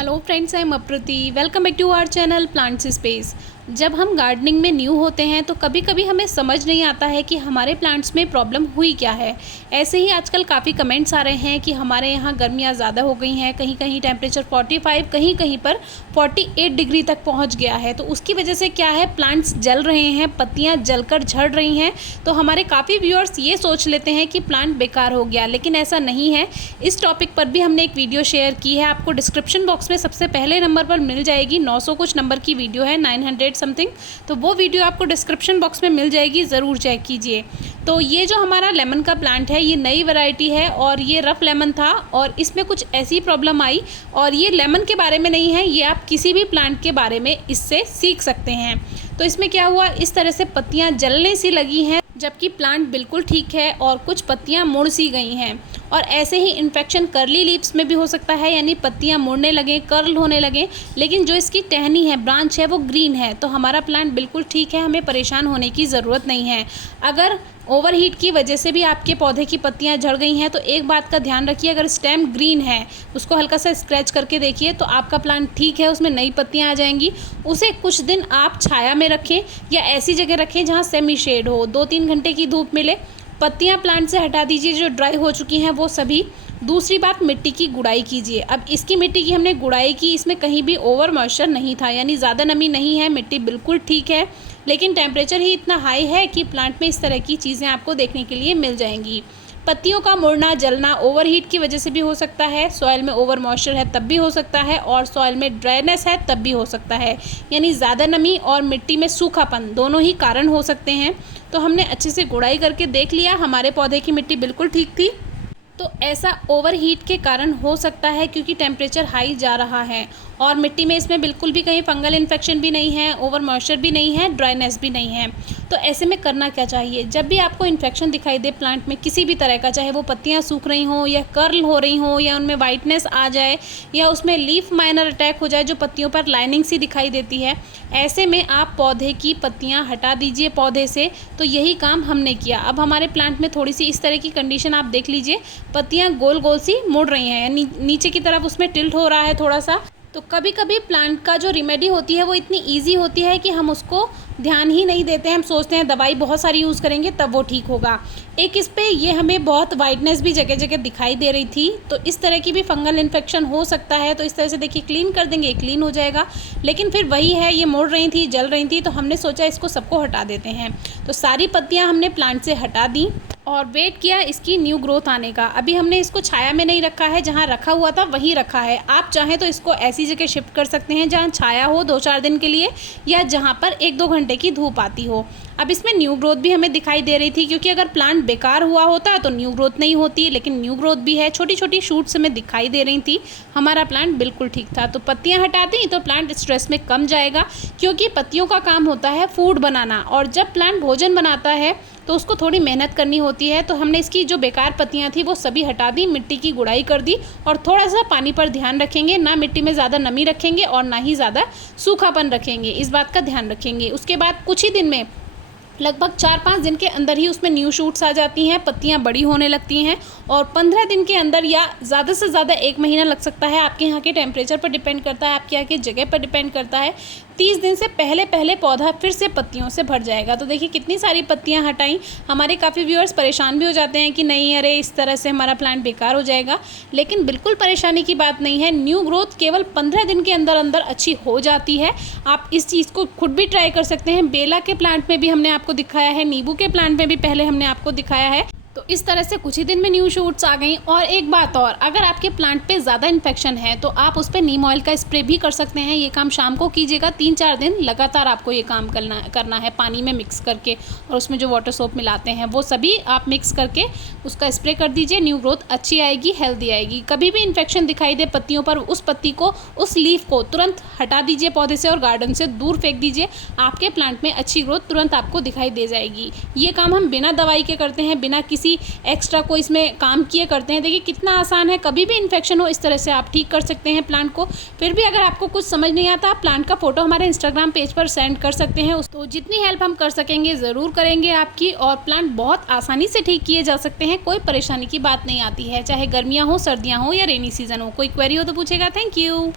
Hello friends, I am Aprati. Welcome back to our channel plants space. जब हम gardening में new होते हैं तो कभी कभी हमें समझ नहीं आता है कि हमारे प्लांट्स में प्रॉब्लम हुई क्या है। ऐसे ही आजकल काफ़ी कमेंट्स आ रहे हैं कि हमारे यहाँ गर्मियाँ ज़्यादा हो गई हैं, कहीं कहीं टेम्परेचर 45, कहीं कहीं पर 48 डिग्री तक पहुँच गया है। तो उसकी वजह से क्या है, प्लांट्स जल रहे हैं, पत्तियाँ जलकर झड़ रही हैं। तो हमारे काफ़ी व्यूअर्स ये सोच लेते हैं कि प्लांट बेकार हो गया, लेकिन ऐसा नहीं है। इस टॉपिक पर भी हमने एक वीडियो शेयर की है, आपको डिस्क्रिप्शन बॉक्स में सबसे पहले नंबर पर मिल जाएगी। 900 कुछ नंबर की वीडियो है, 900 समथिंग। तो वो वीडियो आपको डिस्क्रिप्शन बॉक्स में मिल जाएगी, ज़रूर चेक कीजिए। तो ये जो हमारा लेमन का प्लांट है, ये नई वैरायटी है और ये रफ लेमन था और इसमें कुछ ऐसी प्रॉब्लम आई। और ये लेमन के बारे में नहीं है, ये आप किसी भी प्लांट के बारे में इससे सीख सकते हैं। तो इसमें क्या हुआ, इस तरह से पत्तियां जलने सी लगी हैं, जबकि प्लांट बिल्कुल ठीक है और कुछ पत्तियां मुड़ सी गई हैं। और ऐसे ही इन्फेक्शन कर्ली लीव्स में भी हो सकता है, यानी पत्तियां मुड़ने लगें, कर्ल होने लगें, लेकिन जो इसकी टहनी है, ब्रांच है, वो ग्रीन है। तो हमारा प्लांट बिल्कुल ठीक है, हमें परेशान होने की ज़रूरत नहीं है। अगर ओवरहीट की वजह से भी आपके पौधे की पत्तियां झड़ गई हैं तो एक बात का ध्यान रखिए, अगर स्टेम ग्रीन है उसको हल्का सा स्क्रैच करके देखिए तो आपका प्लांट ठीक है, उसमें नई पत्तियां आ जाएंगी। उसे कुछ दिन आप छाया में रखें या ऐसी जगह रखें जहां सेमी शेड हो, 2-3 घंटे की धूप मिले। पत्तियां प्लांट से हटा दीजिए जो ड्राई हो चुकी हैं वो सभी। दूसरी बात, मिट्टी की गुड़ाई कीजिए। अब इसकी मिट्टी की हमने गुड़ाई की, इसमें कहीं भी ओवर मॉइस्चर नहीं था, यानी ज़्यादा नमी नहीं है, मिट्टी बिल्कुल ठीक है। लेकिन टेम्परेचर ही इतना हाई है कि प्लांट में इस तरह की चीज़ें आपको देखने के लिए मिल जाएंगी। पत्तियों का मुड़ना, जलना ओवरहीट की वजह से भी हो सकता है, सॉइल में ओवर मॉइस्चर है तब भी हो सकता है, और सॉइल में ड्राइनेस है तब भी हो सकता है। यानी ज़्यादा नमी और मिट्टी में सूखापन दोनों ही कारण हो सकते हैं। तो हमने अच्छे से गुड़ाई करके देख लिया, हमारे पौधे की मिट्टी बिल्कुल ठीक थी। तो ऐसा ओवरहीट के कारण हो सकता है क्योंकि टेम्परेचर हाई जा रहा है और मिट्टी में इसमें बिल्कुल भी कहीं फंगल इन्फेक्शन भी नहीं है, ओवर मॉइस्चर भी नहीं है, ड्राइनेस भी नहीं है। तो ऐसे में करना क्या चाहिए, जब भी आपको इन्फेक्शन दिखाई दे प्लांट में किसी भी तरह का, चाहे वो पत्तियां सूख रही हों या कर्ल हो रही हों या उनमें वाइटनेस आ जाए या उसमें लीफ माइनर अटैक हो जाए जो पत्तियों पर लाइनिंग सी दिखाई देती है, ऐसे में आप पौधे की पत्तियां हटा दीजिए पौधे से। तो यही काम हमने किया। अब हमारे प्लांट में थोड़ी सी इस तरह की कंडीशन आप देख लीजिए, पत्तियां गोल गोल सी मुड़ रही हैं, यानी नीचे की तरफ उसमें टिल्ट हो रहा है थोड़ा सा। तो कभी कभी प्लांट का जो रेमेडी होती है वो इतनी इजी होती है कि हम उसको ध्यान ही नहीं देते हैं, हम सोचते हैं दवाई बहुत सारी यूज़ करेंगे तब वो ठीक होगा। एक इस पे ये हमें बहुत वाइटनेस भी जगह जगह दिखाई दे रही थी, तो इस तरह की भी फंगल इन्फेक्शन हो सकता है। तो इस तरह से देखिए, क्लीन कर देंगे, क्लीन हो जाएगा। लेकिन फिर वही है, ये मुड़ रही थी, जल रही थी, तो हमने सोचा इसको सबको हटा देते हैं। तो सारी पत्तियाँ हमने प्लांट से हटा दी और वेट किया इसकी न्यू ग्रोथ आने का। अभी हमने इसको छाया में नहीं रखा है, जहाँ रखा हुआ था वहीं रखा है। आप चाहें तो इसको ऐसी जगह शिफ्ट कर सकते हैं जहाँ छाया हो 2-4 दिन के लिए, या जहाँ पर 1-2 घंटे की धूप आती हो। अब इसमें न्यू ग्रोथ भी हमें दिखाई दे रही थी, क्योंकि अगर प्लांट बेकार हुआ होता तो न्यू ग्रोथ नहीं होती, लेकिन न्यू ग्रोथ भी है, छोटी छोटी शूट्स हमें दिखाई दे रही थी। हमारा प्लांट बिल्कुल ठीक था। तो पत्तियां हटा दी तो प्लांट स्ट्रेस में कम जाएगा, क्योंकि पत्तियों का काम होता है फूड बनाना, और जब प्लांट भोजन बनाता है तो उसको थोड़ी मेहनत करनी होती है। तो हमने इसकी जो बेकार पत्तियां थी वो सभी हटा दी, मिट्टी की गुड़ाई कर दी, और थोड़ा सा पानी पर ध्यान रखेंगे, ना मिट्टी में ज़्यादा नमी रखेंगे और ना ही ज़्यादा सूखापन रखेंगे, इस बात का ध्यान रखेंगे। उसके बाद कुछ ही दिन में, लगभग 4-5 दिन के अंदर ही उसमें न्यू शूट्स आ जाती हैं, पत्तियां बड़ी होने लगती हैं, और 15 दिन के अंदर या ज़्यादा से ज़्यादा 1 महीना लग सकता है। आपके यहाँ के टेम्परेचर पर डिपेंड करता है, आपके यहाँ की जगह पर डिपेंड करता है। 30 दिन से पहले पहले पौधा फिर से पत्तियों से भर जाएगा। तो देखिए कितनी सारी पत्तियां हटाई। हमारे काफ़ी व्यूअर्स परेशान भी हो जाते हैं कि नहीं, अरे इस तरह से हमारा प्लांट बेकार हो जाएगा, लेकिन बिल्कुल परेशानी की बात नहीं है। न्यू ग्रोथ केवल 15 दिन के अंदर अंदर अच्छी हो जाती है। आप इस चीज़ को खुद भी ट्राई कर सकते हैं। बेला के प्लांट में भी हमने आपको दिखाया है, नींबू के प्लांट में भी पहले हमने आपको दिखाया है। तो इस तरह से कुछ ही दिन में न्यू शूट्स आ गई। और एक बात और, अगर आपके प्लांट पे ज़्यादा इन्फेक्शन है तो आप उस पर नीम ऑयल का स्प्रे भी कर सकते हैं। ये काम शाम को कीजिएगा, 3-4 दिन लगातार आपको ये काम करना है, पानी में मिक्स करके, और उसमें जो वाटर सोप मिलाते हैं वो सभी आप मिक्स करके उसका स्प्रे कर दीजिए। न्यू ग्रोथ अच्छी आएगी, हेल्दी आएगी। कभी भी इन्फेक्शन दिखाई दे पत्तियों पर, उस पत्ती को, उस लीफ को तुरंत हटा दीजिए पौधे से और गार्डन से दूर फेंक दीजिए। आपके प्लांट में अच्छी ग्रोथ तुरंत आपको दिखाई दे जाएगी। ये काम हम बिना दवाई के करते हैं, बिना किसी एक्स्ट्रा को इसमें काम किए करते हैं। देखिए कितना आसान है, कभी भी इन्फेक्शन हो इस तरह से आप ठीक कर सकते हैं प्लांट को। फिर भी अगर आपको कुछ समझ नहीं आता, आप प्लांट का फोटो हमारे इंस्टाग्राम पेज पर सेंड कर सकते हैं। तो जितनी हेल्प हम कर सकेंगे ज़रूर करेंगे आपकी, और प्लांट बहुत आसानी से ठीक किए जा सकते हैं, कोई परेशानी की बात नहीं आती है, चाहे गर्मियाँ हो, सर्दियाँ हो या रेनी सीजन हो। कोई क्वेरी हो तो पूछेगा। Thank you.